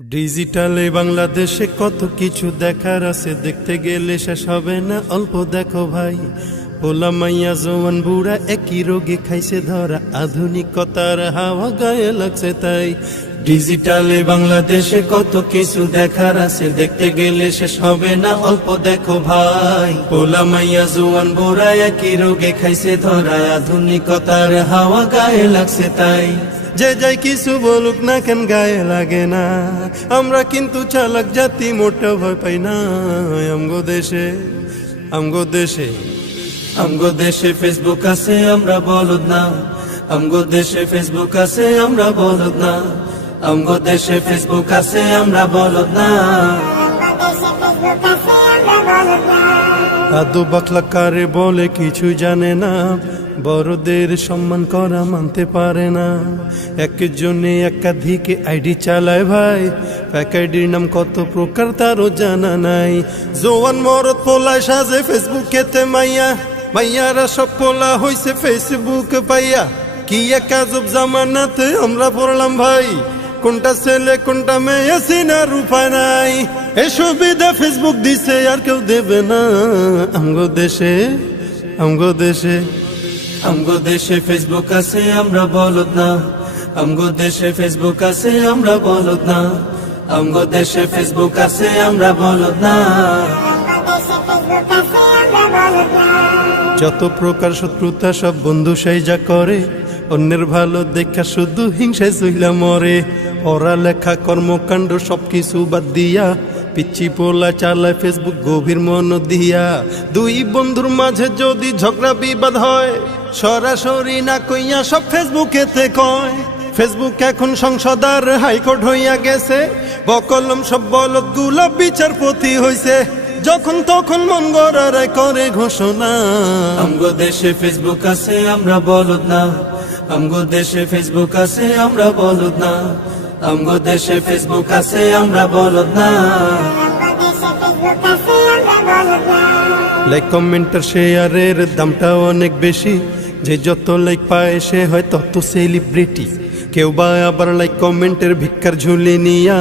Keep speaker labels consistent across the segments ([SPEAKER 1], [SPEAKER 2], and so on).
[SPEAKER 1] ডিজিটালে বাংলাদেশে কত কিছু দেখার আছে? দেখতে গেলে শেষ হবে না, অল্প দেখো ভাই। পোলা মাইয়া জোয়ান বুড়া একই রোগে খাইছে ধরা। আধুনিকতার হাওয়া গায়ে লাগছে তাই। ডিজিটালে বাংলাদেশে কত কিছু দেখার আছে, দেখতে গেলে শেষ হবে না, অল্প দেখো ভাই। পোলা মাইয়া জওয়ান বুড়া একই রোগে খাইছে, ধরা আধুনিকতার হাওয়া গায়ে লাগছে তাই। যে যাই কিছু বলুক না কেন গায়ে লাগে না। আমরা কিন্তু চালাক জাতি মোটা ভয় পাই না। আমগো দেশে আমগো দেশে আমগো দেশে ফেসবুক আছে, আমরা বলদ না। আমগো দেশে ফেসবুক আছে, আমরা বলদ না। আমগো দেশে ফেসবুক আছে, আমরা বলদ না। আদু বাকলা কারে বলে কিছু জানে না, বড়দের সম্মান করা মানতে পারে না। একজনে একাধিক আইডি চালায় ভাই এক আইডির নাম কত প্রকার তারও জানা নাই। জোয়ান মরদ পোলায় সাজে ফেসবুকেতে মাইয়া, মাইয়ারা সব পোলা হইছে ফেসবুক পাইয়া। কি এক জামানাতে আমরা পড়লাম ভাই কোনটা ছেলে, কোনটা মেয়ে সিনার উপায় নাই। এই সুবিধা ফেসবুক দিছে, আর কেউ দেবে না। আমগো দেশে আমগো দেশে আমগো দেশে ফেসবুক আছে, আমরা বলদ না। আমগো দেশে ফেসবুক আছে, আমরা বলদ না। আমগো দেশে ফেসবুক আছে, আমরা বলদ না। যত প্রকার শত্রুতা, সব বন্ধু সেই যা করে। অন্যের ভালো দেখা শুধু হিংসায় চইলা মরে। পড়ালেখা, কর্মকাণ্ড সবকিছু বাদ দিয়া, পিচ্ছি পোলা চালায় ফেসবুক গভীর মন দিয়া। দুই বন্ধুর মাঝে যদি ঝগড়া বিবাদ হয়, সরাসরি না কইয়া সব ফেসবুকেতে কয়। ফেসবুক এখন সংসদ আর হাইকোর্ট হইয়া গেছে, বকলম সব বলদগুলা বিচারপতি হইছে। যখন তখন মন করে ঘোষণা। আমগো দেশে ফেসবুক আছে, আমরা বলদ না। আমগো দেশে ফেসবুক আছে, আমরা বলদ না। আমগো দেশে ফেসবুক আছে আমরা বলদ না। লাইক কমেন্টার শেয়ারের দামটা অনেক বেশি। যে যত লাইক পায় সে হয় তত সেলিব্রিটি কেউ বা আবার লাইক কমেন্টের ভিক্ষার ঝুলি নিয়া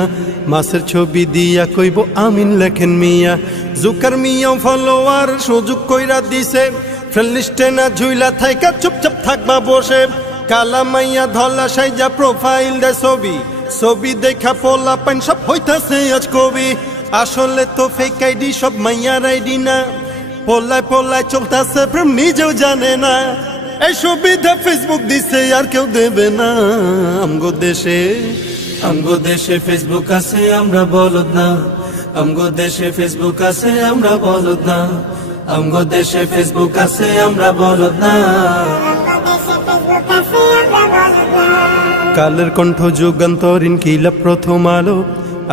[SPEAKER 1] মাসের ছবি দিয়া কইব আমিন লেখেন মিয়া। জুকার মিয়াও ফলোয়ার সুযোগ কইরা দিছে। ফ্রেন্ড লিস্টে না ঝুইলা থাইকা চুপচাপ থাকবা বসে। কালা মাইয়া ধলা সাইজা প্রোফাইল দে ছবি। ছবি দেখা পোলা পান সব হইতাছে আজ কবি। আসলে তো ফেক আইডি সব মাইয়ার আইডি না। পোলায় পোলায় চলতেছে, প্রেম নিজেও জানে না। এই সুবিধা ফেসবুক দিছে, আর কেউ দেবে না। আমগো দেশে আমগো দেশে ফেসবুক আছে, আমরা বলদ না। আমগো দেশে ফেসবুক আছে, আমরা বলদ না। আমগো দেশে ফেসবুক আছে, আমরা বলদ না। কালের কণ্ঠ যুগান্তরিন কিলা প্রথম আলো।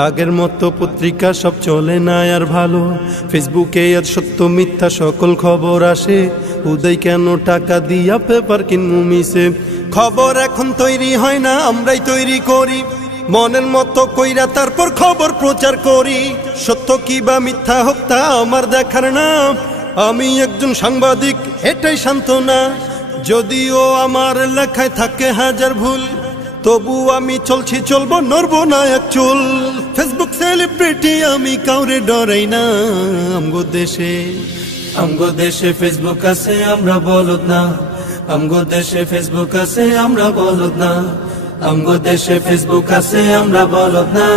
[SPEAKER 1] আগের মতো পত্রিকা সব চলে না আর ভালো। ফেসবুকে আর সত্য মিথ্যা সকল খবর আসে। উদয় কেন টাকা দিয়া পেপার কিনমু মিশে খবর এখন তৈরি হয় না, আমরাই তৈরি করি। মনের মতো কইরা তারপর খবর প্রচার করি। সত্য কি বা মিথ্যা হোক তা আমার দেখার না। আমি একজন সাংবাদিক, এটাই সান্ত্বনা। যদিও আমার লেখায় থাকে হাজার ভুল তবু আমি চলছি, চলবো, নড়বো না এক চুল। ফেসবুক সেলিব্রিটি আমি কাউরে ডরাই না। আমগো দেশে আমগো দেশে ফেসবুক আছে, আমরা বলদ না। আমগো দেশে ফেসবুক আছে, আমরা বলদ না। আমগো দেশে ফেসবুক আছে, আমরা বলদ না।